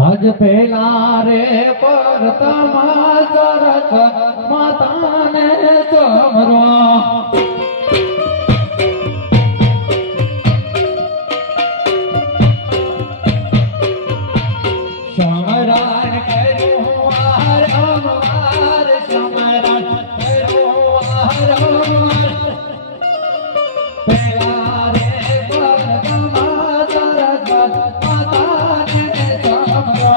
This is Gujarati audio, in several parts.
આજ પેલા રે પરતમા સરસ માતાને ચમરો સમરણ કર્યું વારંવાર સમરણ કર્યું વારંવાર પેલા રે પરતમા સરસ માતાને ચમરો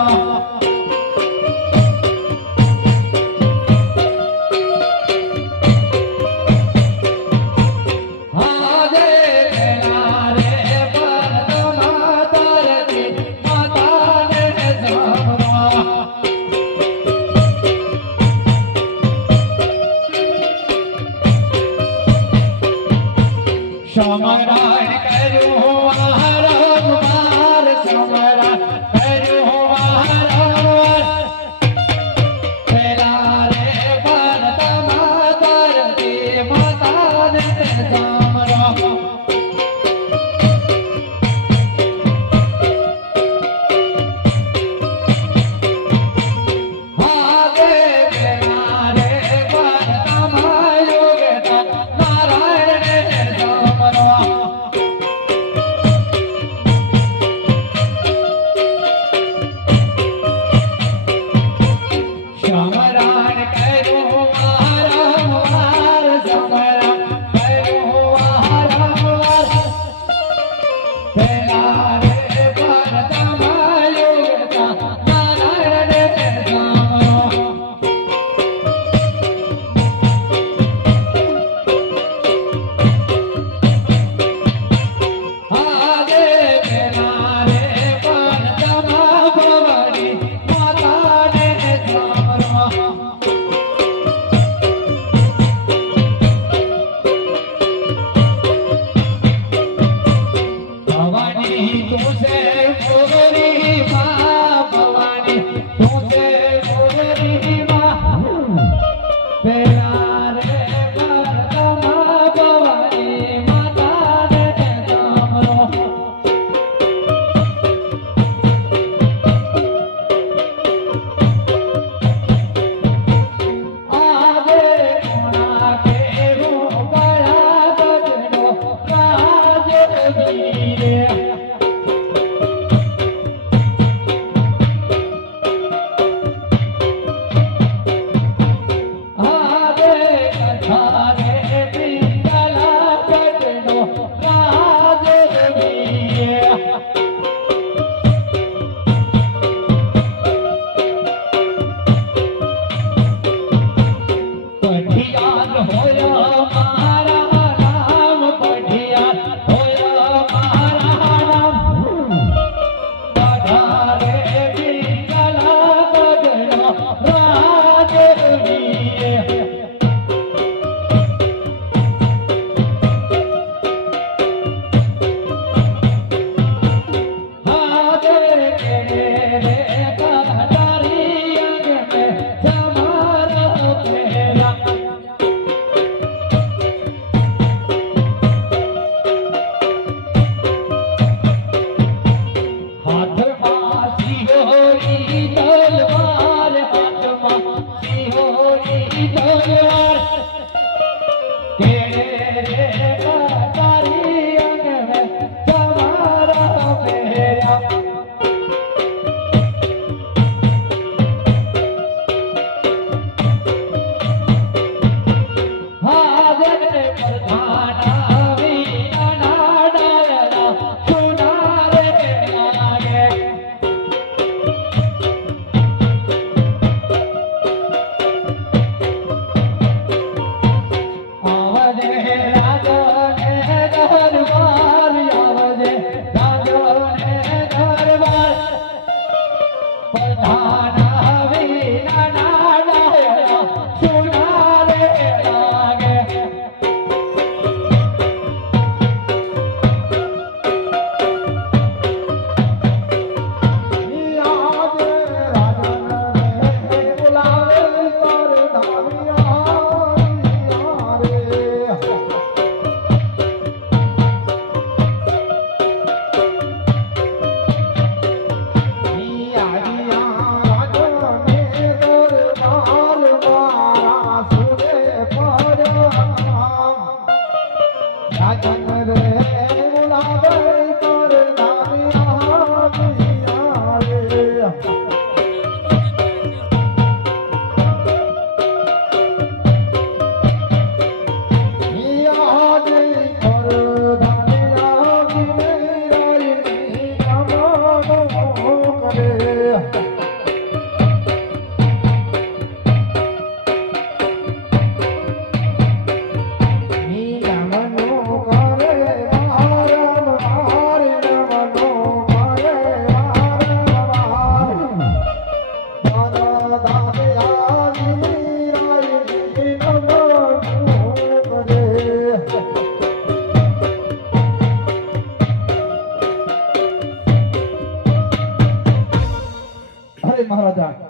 સમરણ કર્યું વારંવાર સમરણ કર્યું વારંવાર પેલા રે પરતમા ધરતી માતાને સમરો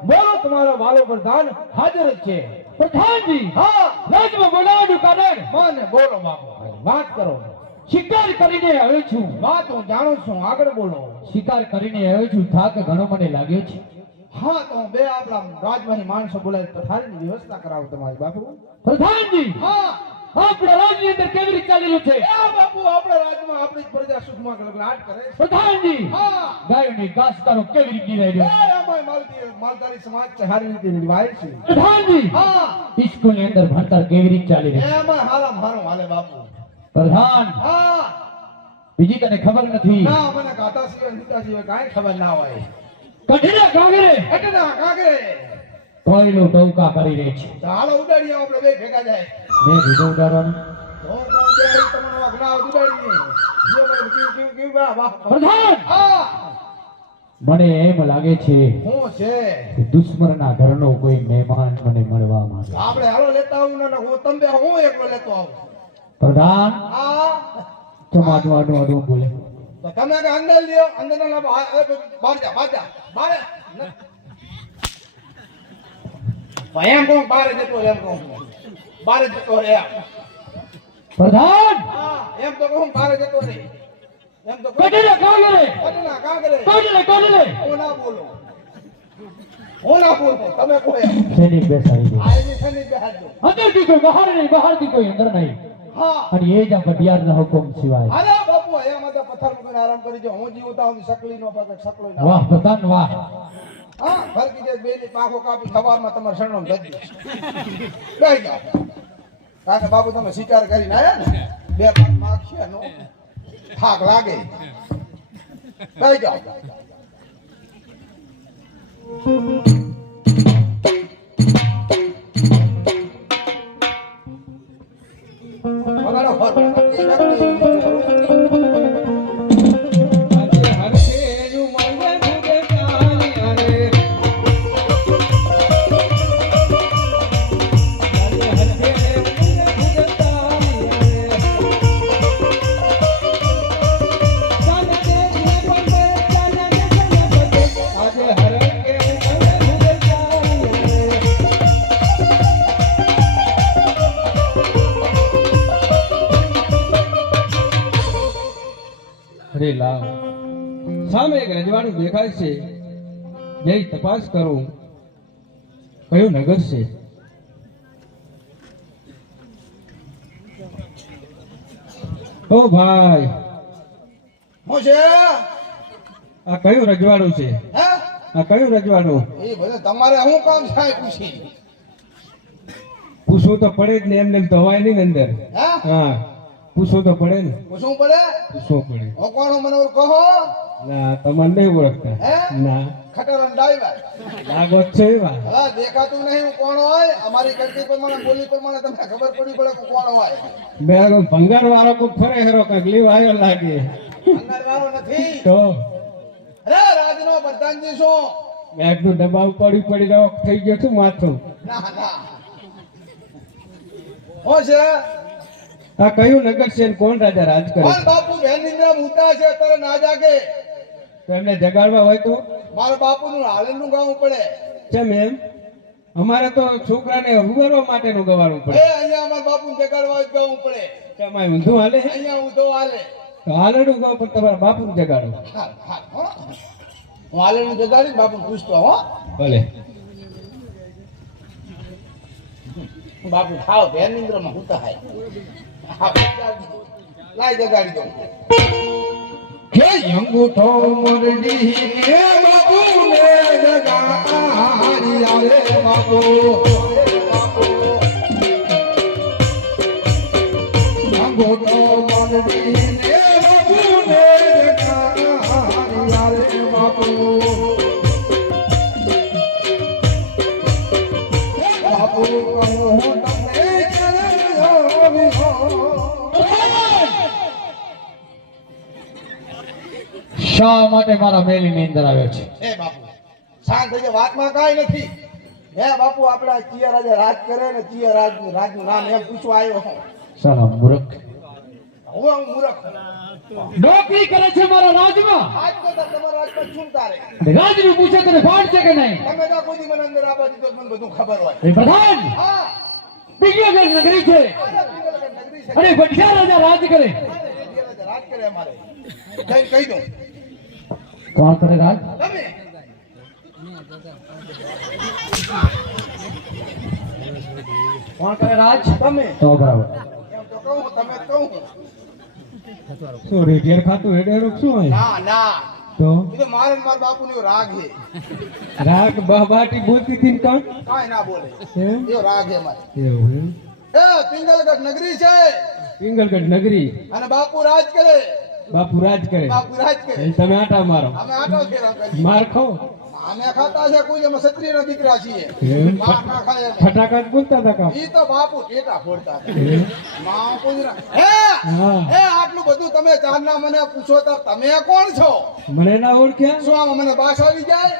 બોલો તમારો વાલો પ્રધાન હાજર જ છે. પ્રધાનજી હા રાજમાં બોલાવવાનું કારણ મને બોલો બાપુ વાત કરો. શિકાર કરીને આવ્યો છું. વાત હું જાણું છું, આગળ બોલો. શિકાર કરીને આવ્યો છું, થાક ઘણો મને લાગ્યો છે. હા તો હું બે આપણા રાજમાની માણસો બોલાવી પથારીની વ્યવસ્થા કરાવું તમારી બાપુ. પ્રધાનજી હા આપણા રાજની અંદર કેવી રીતે ચાલી રહ્યું છે? એ બાપુ આપણા રાજમાં આપણી જ પ્રજા સુખમાં ગલગલાટ કરે છે. પ્રધાનજી હા ગાયોની ઘાસચારો કેવી રીતે રહી રહ્યો? એમાંય માલધારી સમાજ છે સારી રીતે નિભાય છે. પ્રધાનજી હા સ્કૂલની અંદર ભણતર કેવી રીતે ચાલી રહ્યું? એમાં હારામ હારું હાલે બાપુ. પ્રધાન હા બીજી તને ખબર નથી? ના મને ગાતા સિવાય નીતા સિવાય કાંઈ ખબર ના હોય. કઠિના કાગરે અટના કાગરે કોઈનું ટોકા કરી રહી છે. ચાલો ઉડાડીએ આપણે બે ભેગા જાય. મેં દીધો ઉડાડવાનું. તો પણ બે તમને અગના ઉડાડીએ. જે મને કેવ બા વાહ. પ્રધાન હા મને એમ લાગે છે હું છે કે દુશ્મનના ઘરનો કોઈ મહેમાન મને મળવા માંગે. આપણે હાલો લેતા આવું ને હું તમે હું એકલો લેતો આવું. પ્રધાન હા ચમાડું આડું આડું બોલે. તો તમે કે અંદર લ્યો અંદર ના બહાર જા બહાર એમ કહું બહાર જતો એમ કહું બહાર જતો રે. પ્રધાન હા એમ તો કહું બહાર જતો રે એમ તો કઠિના કાગરે અટના કાગરે કોડલે હું ના બોલો તમે કોઈ સૈનિક બેસાડી દે. આ એની થની બેહાડ દો. અંદરથી કોઈ બહાર નહીં, બહારથી કોઈ અંદર નહીં. હા અને એ જ આ ભટિયારના હુકમ સિવાય. અરે બાપુ એમાં તો પથ્થર મૂકીને આરામ કરી જો હું જીવતા હું સકલી નો પકડ સકલો ના. વાહ પ્રધાન વાહ. હા ફરકી દે બે ની પાંખો કાપી સવારમાં તમારે શરણો દઈ બેહી જાઓ. કારણ કે બાપુ તમે શિકાર કરીને આયા ને બે પાંચ માખિયા નો થાક લાગે. બેહી જાઓ. વગાડો ફર અરે લાવ સામે એક રજવાડું દેખાય છે. જઈ તપાસ કરું કયું નગર છે. ઓ ભાઈ, હું છે આ કયું રજવાડું છે? હે આ કયું રજવાડું? એ બધું તમારે શું કામ થાય પૂછી પૂછવું તો પડે જ ને, એમને એમ તો હવાય નહીં ને અંદર. હે હા, પૂછવું તો પડે ને. પૂછવું પડે પૂછવું પડે. હું કોણ હું મને કહો ના, તમને નહીં ઓળખતા. હે ના, ખટારાનો ડ્રાઈવર લાગો જ છે એવા. હા દેખાતું નહીં હું કોણ હોય અમારી કરતી પ્રમાણે બોલી પ્રમાણે તમને ખબર પડી પડે કે કોણ હોય બે ભંગાર વાળો કોઈ ફરે હેરો કાંઈક લેવા આવ્યો લાગે અંગારવાળો નથી તો અરે રાજનો પ્રધાનજી શું બેગનું ડબ્બા પડી પડી રહ્યો થઈ ગયો છું માથું. ના ના હું છે આ કયું નગર છે ને કોણ રાજા રાજ કરે? કોણ બાપુ બેન નિંદ્રા મૂતા છે અત્યારે ના જાગે તો એમને જગાડવા હોય તો મારા બાપુનું હાલેલું ગાવું પડે કેમ એમ? અમારે તો છોકરાને ઉગાડવા માટેનું ગવાડવું એ પડે. અહીંયા અમારા બાપુને જગાડવા જ ગાવું પડે કેમ આ ઊંધું હાલે? અહીંયા ઊંધો હાલે તો હાલડું ગાવ પણ તમારા બાપુને જગાડો. હા હા હો હું હાલેલું જગાડી બાપુને પૂછતો હો ભલે. બાપુ થાવ બેન નિંદ્રામાં હુતા હાય લાય જગાડી દો કે અંગૂઠો મોરડી ને બાપુ ને જગાડી આવે બાપુ. અંગૂઠો મોરડી ને બાપુ ને જગાડી આવે બાપુ. બાપુ કહું તમને શા માટે મારા મેલી ની અંદર આવ્યો છે? હે બાપુ શાંત થઈ જાય વાતમાં કાંઈ નથી હે બાપુ આપડા ચિયા રાજા રાજ કરે ને ચિયા રાજનું નામ એમ પૂછવા આવ્યો હું સાલા મૂર્ખ. હું મૂર્ખ નોકરી કરે છે મારા રાજમાં. આજ તો તમારા રાજમાં ચૂંટા રે રાજનું પૂછે તને ફાટ છે કે નહીં? તમે તો કોઈ દી મને અંદર આપવા દીધો મને બધું ખબર હોય એ પ્રધાન હા દિગ્ગજ નગરી છે નગરી છે અને બધા રાજા રાજ કરે. રાજ કરે અમારે કહી દઉં કોણ કરે રાજ? તમે કોણ કરે રાજ? તમે તો બરાબર. એમ તો કહું તમે જ કહું શું રેડિયર ખાતું હેડેરો શું હોય? ના ના તો એ તો મારે ને મારા બાપુ નો રાગ છે રાગ બહબાટી બોલતી હતી ને કોણ? કાંઈ ના બોલે એમ? એવો રાગ છે મારે એવું એમ? એ પિંગલગઢ નગરી છે પિંગલગઢ નગરી અને બાપુ રાજ કરે બાપુ રાજ કરે. બાપુ રાજ કરે એ તમે આટા મારો. અમે આટો ફેરા કરીએ માર ખાઓ. અમે ખાતા છે કોઈ અમે ક્ષત્રિયના દીકરા છીએ એમ? માર ના ખાય અમે ફટાકા જ બોલતા હતા કામ. ઈ તો બાપુ ટેટા ફોડતા હતા એમ? માં કોઈ હે હા. હે આટલું બધું તમે ચારના મને પૂછો તો તમે કોણ છો મને ના ઓળખ્યા? શું આમાં મને બાસ આવી જાય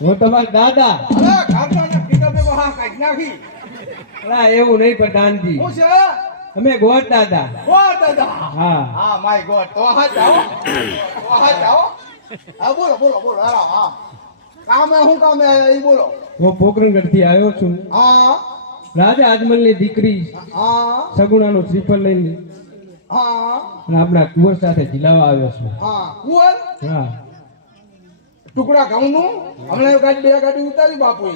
હું તમારા દાદા. અરે ખાતા પીતા પે વહા કાઢી નાખી અલા, એવું નહીં પ્રધાનજી, હું છે અમે ગોળ દાદા. ગોડ દાદા હા. હા માય ગોડ તો હા જાઓ હા બોલો બોલો બોલો હા કામે હું કામે આયા ઈ બોલો હું પોકરણગઢ થી આવ્યો છું. હા રાજા આજમલ ની દીકરી હા સગુણાનું શ્રીફળ લઈને હા અને આપણા કુંવર સાથે જીલાવા આવ્યો છું. હા કુંવર હા. ટુકડા ઘઉંનું હમણાં એક ગાડી બે ગાડી ઉતારી બાપુ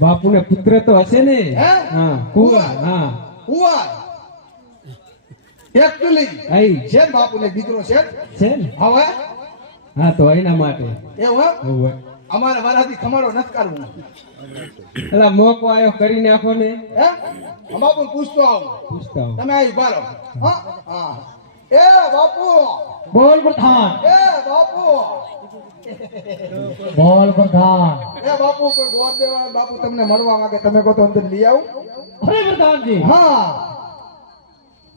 બાપુને પુત્ર તો હશે ને? હે? હા, કુંવર. હા. કુંવર એકચ્યુઅલી આઈ છે ને બાપુને દીકરો છે છે ને? હવે હા, તો એના માટે. એવું હોવે. અમારે વારાથી ખમાડો નથી કરવું અલા, મોકો આયો કરી નાખો ને. હે બાપુ પૂછતો આવું પૂછતા આવો. તમે આવી બારો હા હા એ બાપુ બોલ પ્રધાન. એ બાપુ બોલ પ્રધાન. એ બાપુ કોઈ ગોળ દેવા બાપુ તમને મળવા માંગે તમે કહો તો અંદર લઈ આવું અરે પ્રધાનજી, હા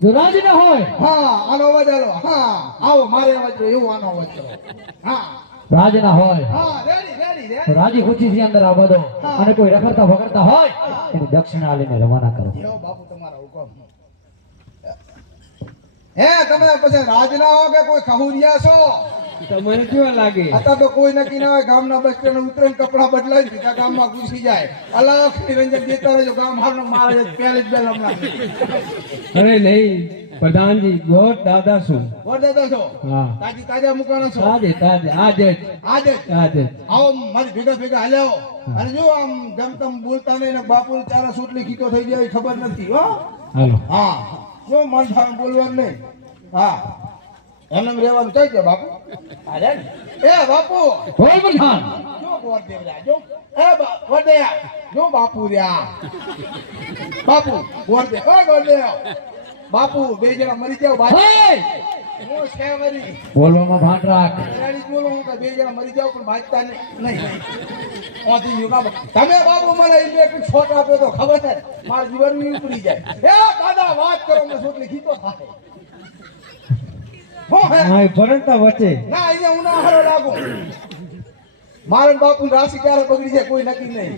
જો રાજી ના હોય હા આનો અવાજ આલો હા આવો મારે અવાજ કરો એવું આનો અવાજ કરો હા રાજ ના હોય હા રેડી રેડી તો રેડી રાજી ખુશી થી અંદર આવો બધો. અને કોઈ રખડતા ભગડતા હોય એને દક્ષિણા લઈને રવાના કરો. એવો બાપુ તમારા હુકમ હે તમે પછી રાજના હો કે કોઈ ખહુરિયા છો તમને કેવા લાગે? અત્યારે તો કોઈ નક્કી ના હોય ગામના બસ સ્ટેન્ડ ઉતરે કપડા બદલાઈ સીધા ગામમાં ઘૂસી જાય અલગ નિરંજન દેતા રહેજો ગામ હારનો મારે પહેલી જ બેલ હમણાં અરે નહીં પ્રધાનજી, ગોળ દાદા છું. વોટ દેતા છો હા, તાજી તાજા મુકાનો છો તાજે તાજે આજે જ આજે આજે જ. આવો મારી ભેગા ભેગા હાલ્યા અને જો આમ ગમતમ બોલતા નહીં ને બાપુ ચારા સૂટલી ખીતો થઈ જાય એ ખબર નથી હો હાલો. હા જો મન ભાવ બોલવાનું નહીં હા એમને રહેવાનું થઈ ગયો બાપુ અરે એ બાપુ હોય બધાન જો ગોરદેવરા જો એ ગોરદેયા જો બાપુ રહ્યા બાપુ ગોરદેવ ઓ ગોરદેવ બાપુ બે જણા મરી જાવ બાપુ હું છે મરી બોલવામાં ભાન રાખ રેડી બોલો હું કે બે જણા મરી જાવ પણ બાજતા નહીં ઓથી યુગા તમે બાપુ મને ઇલેક્ટ્રિક શોટ આપ્યો તો ખબર છે મારું જીવન ની ઉપડી જાય એ દાદા વાત કરો મને શોટ લીધી તો થાય હો હે હા ભરણતા વચ્ચે ના અહીંયા હું ના હારો લાગુ મારા બાપુ રાશિ ક્યારે બગડી જાય કોઈ નક્કી નહીં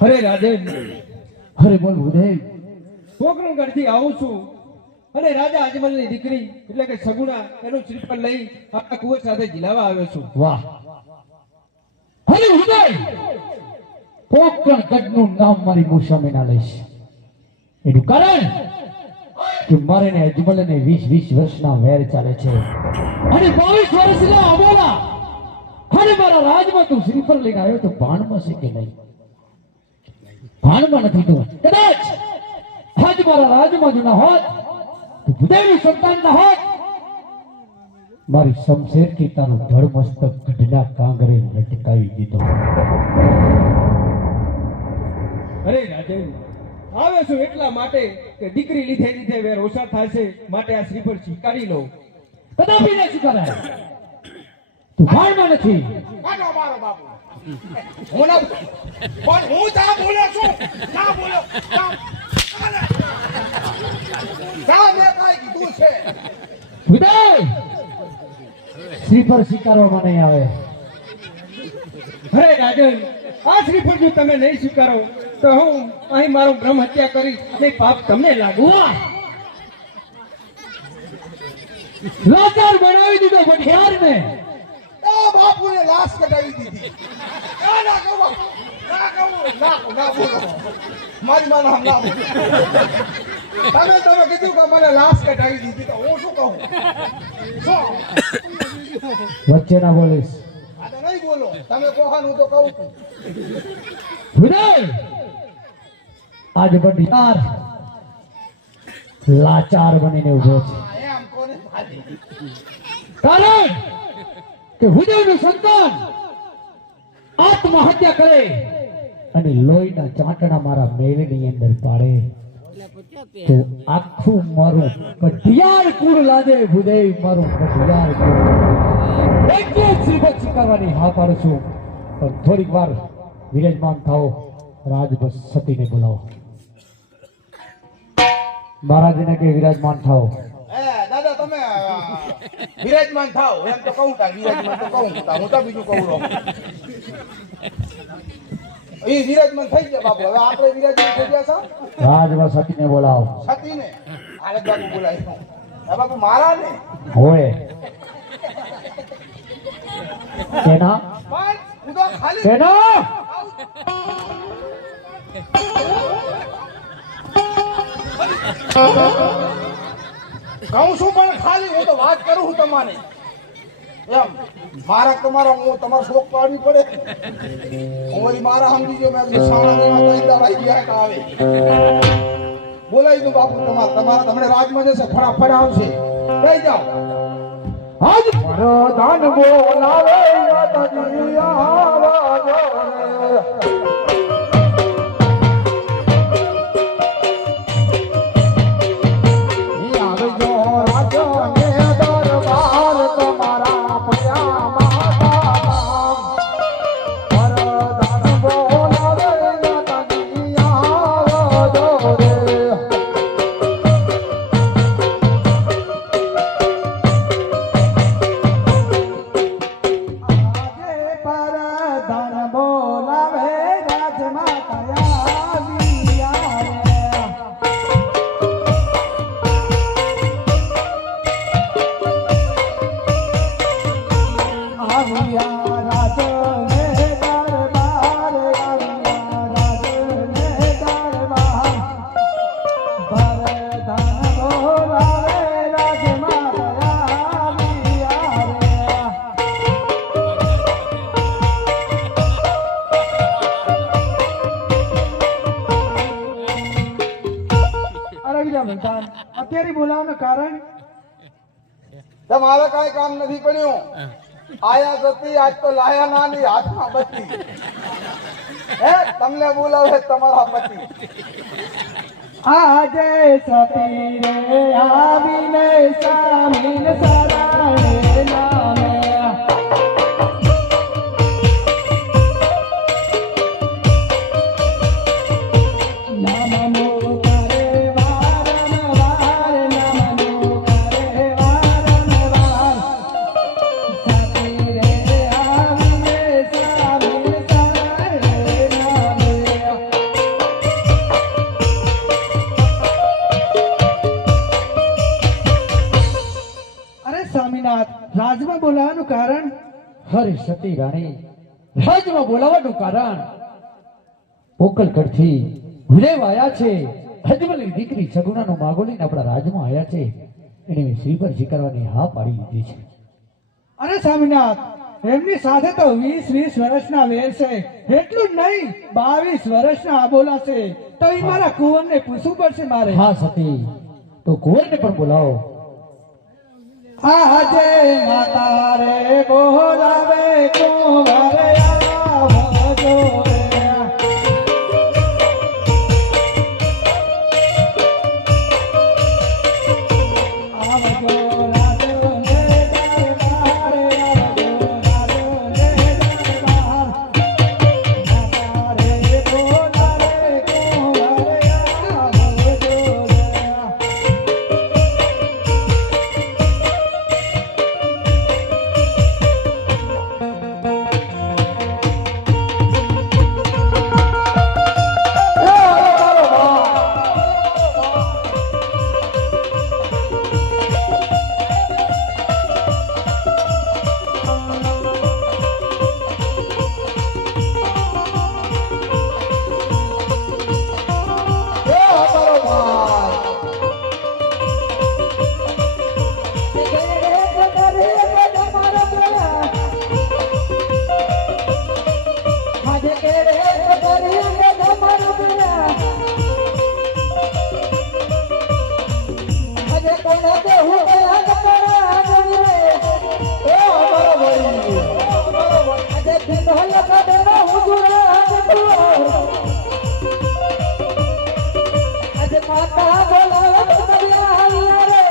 અરે રાજન અરે બોલ ભૂદેવ પોકરણગઢથી આવું છું અને રાજા અજમલની દીકરી એટલે કે સગુણા એનું શ્રીફળ લઈ આપણા કુંવર સાથે જીલાવા આવ્યો છું વાહ અરે ભૂદેવ પોકરણ ગઢનું નામ મારી મુસામે ના લઈશ એનું કારણ કે મારે ને અજમલને 20 વર્ષના વેર ચાલે છે અને 22 વર્ષના અમોલા અને મારા રાજમાં તું શ્રીફળ લઈને આવ્યો તો ભાનમાં છે કે નહીં ભાનમાં નથી તું કદાચ આજ મારા રાજમાં જો ના હોત તો ભૂદેવની સંતાન ના હોત મારી શમશેરથી તારું ધડ મસ્તક ગઢના કાંગરે લટકાવી દીધો અરે રાજન આવે છું એટલા માટે કે દીકરી લીધે વેર ઓછા થશે માટે આ શ્રીફળ સ્વીકારી લો કદાપી ન સ્વીકારાય તું ભાનમાં નથી કાઢો મારો બાપુ હું ના પણ હું તા બોલ્યો છું ના બોલ્યો જા મેં કાઈ કીધું છે ભૂદેવ શ્રીફળ સ્વીકારવામાં નહીં આવે અરે રાજન આ શ્રીફળ જો તમે નહીં સ્વીકારો તો હું અહીં મારું બ્રહ્મ હત્યા કરી નહીં પાપ તમને લાગુ લાચાર બનાવી દીધો ભઠિયાર ને ઓ બાપુને લાશ કટાવી દીધી ના કહું બાપુ ના બોલો મારી માનો હમ ના બોલો તમે કીધું કે મને લાશ કટાવી દીધી તો હું શું કહું શું વચ્ચે ના બોલીશ આ તો નહીં બોલો તમે કોહાનું તો કહું છું ભૂદેવ આજ ભઠિયાર લાચાર બનીને ઉભો છે એમ કોને ભાજી કારણ કે ભૂદેવનું સંતાન આત્મહત્યા કરે અને લોહીના ચાંટણા મારા મેળની અંદર પાડે તો આખું મારું કઢિયાર કુળ લાગે ભૂદેવ મારું કઢિયાર કુળ એટલે શ્રીફળ સ્વીકારવાની હા પાડું છું પણ થોડીક વાર વિરાજમાન થાઓ રાજબસ સતીને બોલાવો મહારાજને કે વિરાજમાન થાઓ દાદા તમે વિરાજમાન થાવ એમ તો કહું તા વિરાજમાન તો કહું તા હું તો બીજું કહું રહું એ વિરાજમાન થઈ ગયા બાપુ હવે આપણે વિરાજમાન થઈ ગયા છો રાજબસ સતીને બોલાવો સતીને આલે બાપુ બોલાય બાપુ મારા ને હોય કેના પણ હું તો ખાલી કેના કહું છું પણ ખાલી હું તો વાત કરું છું તમારે એમ મારા તમારા હું તમારો શોખ પાડવી પડે હું વળી મારા સમજી ગયો મેં સાણા દેવા કઈ દવાઈ ગયા કે આવે બોલાવી દઉં બાપુ તમારા તમને રાજમાં જશે ફટાફટ આવશે કઈ જાઓ આજ વરદાન બોલાવે યાદજી આવાજો અત્યારે બોલાવવાનું કારણ તમારે કાંઈ કામ નથી પડ્યું. આયા જતી આજ તો લાયા નાની હાથમાં બત્તી. હે તમને બોલાવે તમારા પતિ. આજે સતી રે આવીને સામીન સરાણે નામે રાજમાં બોલાવાનું કારણ હરે સતી રાણી રાજમાં બોલાવાનું કારણ પોકલગઢથી ભુદેવ આયા છે. અજમલની દીકરી સગુણાનો માગો લઈને આપણા રાજમાં આયા છે. એને શ્રીફળ સ્વીકારવાની હા પાડી દીધી છે. અરે સ્વામિનાથ, એમની સાથે તો 20 વર્ષના વેર છે. એટલું જ નહીં 22 વર્ષના આબોલા છે. તો એ મારા કુંવરને પૂછવું પડશે મારે. હા સતી, તો કુંવરને પણ બોલાવો. આજે માતા રે બોલાવે કુંવર આવજો રે.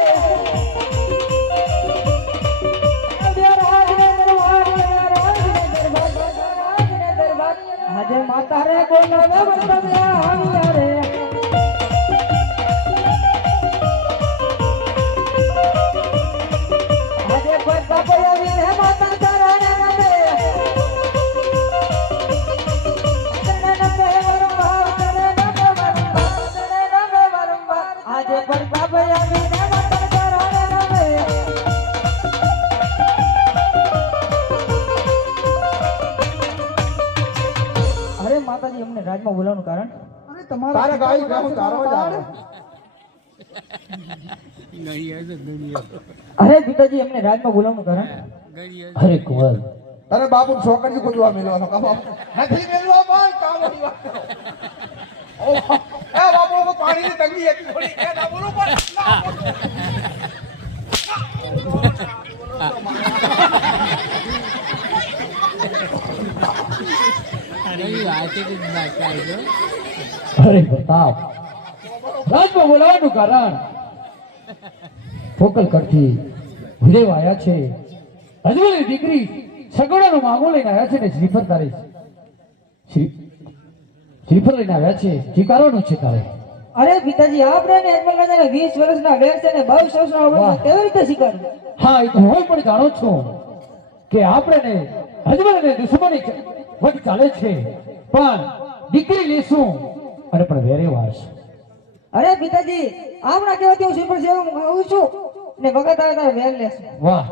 આવજો રાજો ને દરબાર, આવજો રાજો ને દરબાર. માતા રે બોલાવે કુંવર આવજો રે. માતા રે બોલાવે તમે આવ્યા રે. આજે કોઈ બાપો આવીને માતા ચરણે નમે. આજે કોઈ બાપો આવીને માતા ચરણે નમે. અરે માતાજી, અમને રાજમાં બોલાવવાનું કારણ? અરે તારે ગાય ગાવું તારો જ આવે. અરે પિતાજી, અમને રાજમાં બોલાવવાનું કારણ? અરે કુંવર, તારે બાપુ છોકરી ખોજવા મેળવાનો કામ નથી મેળવા પણ કામ હોય. ઓ એ બાપુ કો પાણીની તંગી હતી થોડી કે ના બોલો પણ ના બોલો. અરે પ્રતાપ, રાજમાં બોલાવવાનું કારણ પોકલગઢથી ભુદેવ આયા છે. અજમલની દીકરી સગુણાનો માગો લઈને આવ્યા છે ને શ્રીફળ તારે શ્રીફળ લઈને આવ્યા છે. સ્વીકારવાનું છે તારે. અરે પિતાજી, આપણે ને અજમલને 20 વર્ષના વેર છે ને 22 વર્ષના આપણે કેવી રીતે સ્વીકારવું? હા, એ તો હું પણ જાણું છું કે આપણે ને અજમલને દુશ્મની વટ ચાલે છે, પણ દીકરી લેશું અને પણ વેરે વાસ. અરે પિતાજી, આપણા કહેવાથી હું શ્રીફળ સેવા આવું છું ને વખત આવે તારે વેર લેશું. વાહ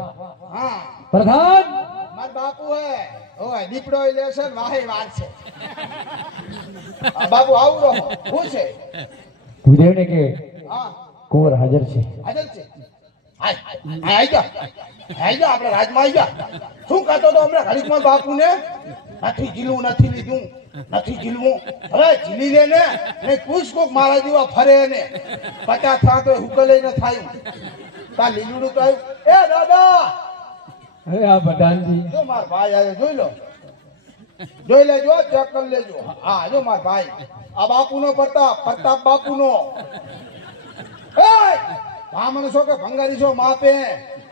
હા પ્રધાન, માર બાપુ હે ઓય દીપડો લેશે ને વાહે વાર છે. બાપુ આવું રહો હું છે. ભુદેવને કે હા કુંવર હાજર છે. હાજર છે. આઈ જા આપણે રાજમાં આઈ જા. શું કહેતો તો હમણાં ઘડીકમાં બાપુને નથી જીલવું નથી લીધું નથી જીલવું. હવે જીલી લે ને પૂછ કોક મારા જેવા ફરે ને 50 થા તો હુકલે ન થાય. તા લીલુડું તો આવ્યું. એ દાદા અરે આ પ્રધાનજી જો માર ભાઈ આવ્યો, જોઈ લેજો, ચેક કરી લેજો. હા જો માર ભાઈ, આ બાપુનો પ્રતાપ બાપુનો. એ બ્રાહ્મણ છો કે ભંગારી છો માપે,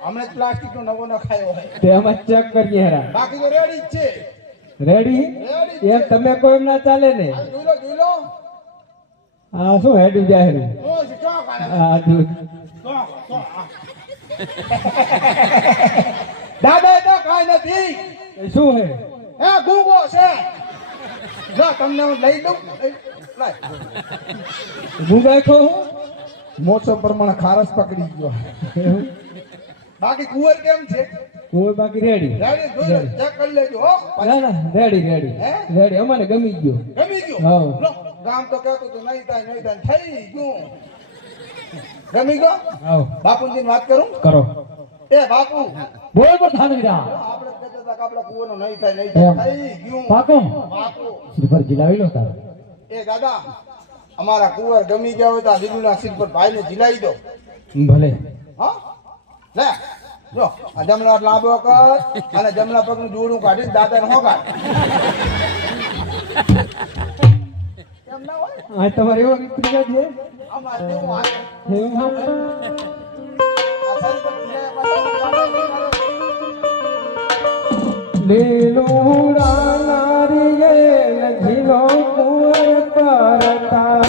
હમણાં પ્લાસ્ટિક નો નવો નખાયો હોય, તે અમે ચેક કરીએ હેરા બાકી તો રેડી જ છે. રેડી રેડી એમ તમે કોઈ એમ ના ચાલે ને આ જોઈ લો આ શું હેડું જાહેર જો ચો કાઢે આ દૂધ દાદા તો કાઈ નથી, એ શું હે હે ગુંગો છે. જો તમને હું લઈ દઉં, લાય. ગુંગાઈ ખો મોસમ પ્રમાણે ખારસ પકડી ગયો. બાકી કુંવર કેમ છે? કોઈ બાકી રેડી રેડી જોઈ લો, ચેક કરી લેજો હો. ના ના રેડી રેડી હે? રેડી અમારે ગમી ગયો ગમી ગયું? હા. લો, ગામ તો કહેતું હતું નહીં થાય થઈ ગયું. ગમી ગયો? આવો બાપુજીની વાત કરું. કરો એ બાપુ, બોલ પ્રધાનવીરા આપણે કહેતા હતા કે આપણા કુંવરનો નહીં થાય એમ. થઈ ગયું. પાકો બાપુ, શ્રીફળ જીલાવી લો તાર એ દાદા અમારા કુંવર ગમી ગયા હોય તો આ લીલુના સિર પર ભાઈને જીલાવી દો. ભલે હા લે જો આ જમણા લાંબો કર અને જમણા પગનું જોડું કાઢીને દાદાને હોગાડ. કેમ ના હોય? આ તમારે એવો પ્રિય છે અમારે જેવું હાલે. એવું હા? આ શરીર પર જીલાયા પાછળ લીલુડા નારિયેલ ઝીલો કુંવર પરતા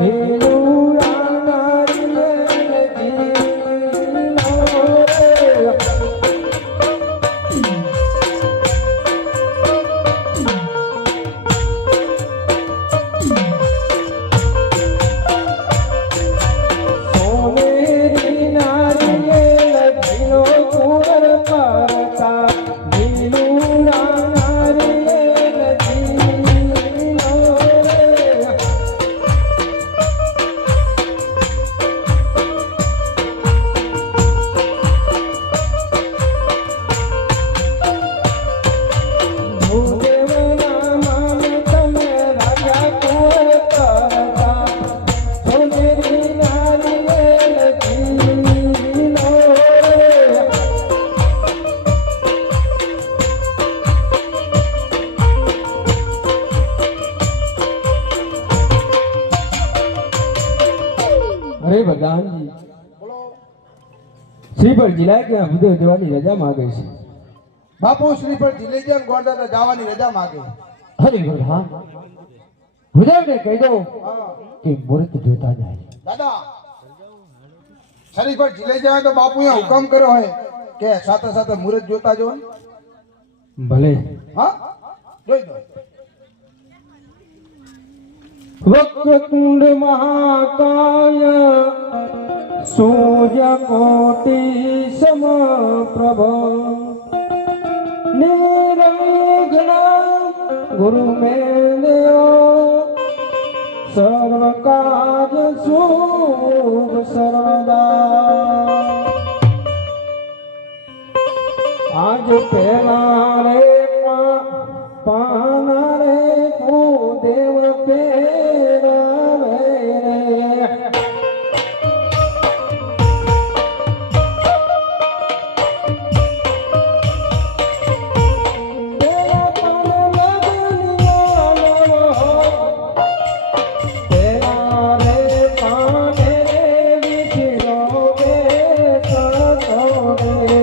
લીલુડા નારિયેલ ઝીલો રે. સોનેરી નારિયેલ ઝીલો કુંવર પરતા લીલુડા નારિયેલ ઝીલો રે. ભૂદેવના મામે તમે રાજા કુંવર કરતા સોનેરી નારિયેલ ઝીલો રે. અરે ભગવાનજી બોલો. શ્રીફળ જિલ્લા કે વિદેશ જવાની રજા માંગે છે બાપુ શ્રીફળ જીલેજન ગોરદાદા જવાની રજા માંગે. હરે પ્રધાન ભુદેવને કહી દો હા કે મુહૂર્ત જોતા જાય દાદા શ્રીફળ જીલેજન તો બાપુએ હુકમ કર્યો હોય કે સાથે સાથે મુહૂર્ત જોતા જો. ભલે હા જોઈ દો. વક્રતુંડ મહાકાય સૂર્ય કોટી સમપ્રભ નિર્વિઘ્ન ગુરુ મે દેવ સર્વ કાજ શુભ સર્વદા. આજ પેલા રે પાના રે કુદેવ પેરાવે રે. તેરા તન લગનિયા નવો, તેરા રે પાને રે વિચરો વે કરતો રે.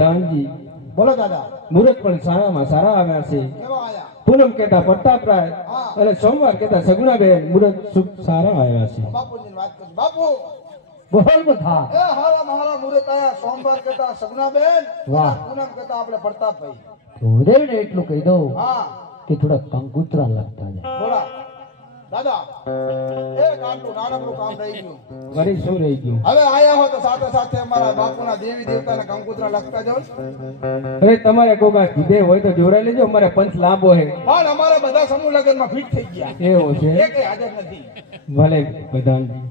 પ્રધાનજી બોલો દાદા મુહૂર્ત પણ સારામાં સારા આવ્યા છે. કેવા આયા પૂનમ કહેતા પ્રતાપરાય અને સોમવાર કહેતા સગુણાબેન મુહૂર્ત શુભ સારા આવ્યા છે. બાપુજીની વાત કરી બાપુ બોલ બધા એ હારા મારા મુહૂર્ત આયા સોમવાર કહેતા સગુણાબેન વાહ. પૂનમ કહેતા આપણે પ્રતાપભાઈ ભૂદેવને એટલું કહી દઉં હા કે થોડા કંકુતરા લાગતા જાય. બોલા દાદા એક આટલું નાનકડું કામ રહી ગયું વળી શું રહી ગયું? હવે આયા હો તો સાથે સાથે અમારા બાપુના દેવી દેવતાના કંકુતરા લખતા જાઓ અરે તમારે કોકા કીધે હોય તો જોડાઈ લેજો, અમારે પંચ લાંબો છે. પણ અમારા બધા સમૂહ લગ્નમાં ફિટ થઈ ગયા એવું છે? એકે હાજર નથી ભલે પ્રધાનજી.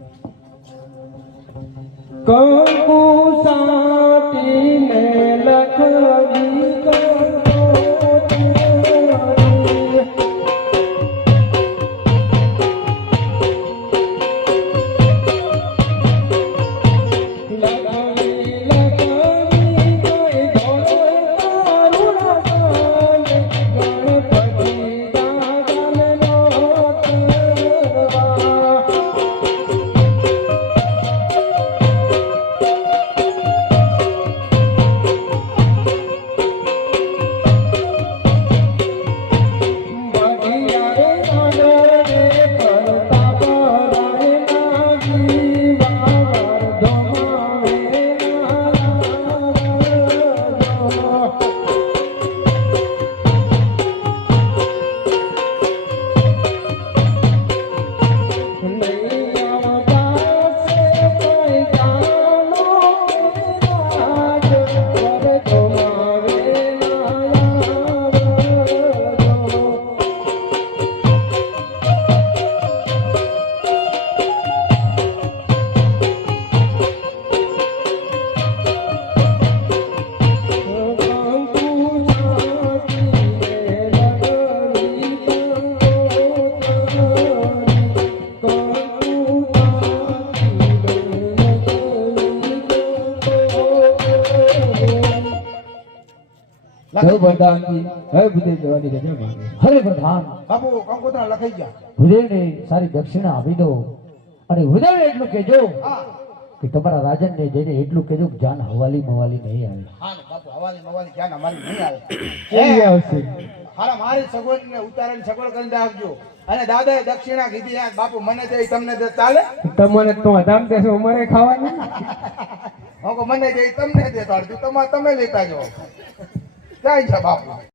કંકુ સાટીને લખવી હે પ્રધાનજી, હે ભૂદેવ જવાની રજા માંગે. હરે પ્રધાન બાપુ કંકુતરા લખાઈ ગયા ભૂદેવને સારી દક્ષિણા આપી દો અને ભૂદેવને એટલું કહેજો હા કે તમારા રાજનને જઈને એટલું કહેજો કે જાન હવાલી મવાલી નહીં આવે. હા ને બાપુ હવાલી મવાલી ક્યાં અમારી નહીં આવે કેવી આવશે? હારા મારી સગવડ ને ઉતારીને સગવડ કરીને આપજો અને દાદાએ દક્ષિણા કીધી આ બાપુ મને દે તમને દે ચાલે તમને તો અધામ દેશો અમારે ખાવાનું. હું કહું મને દે તમને દે તો અડધું તમે લેતા જાઓ જાય છે બાપુ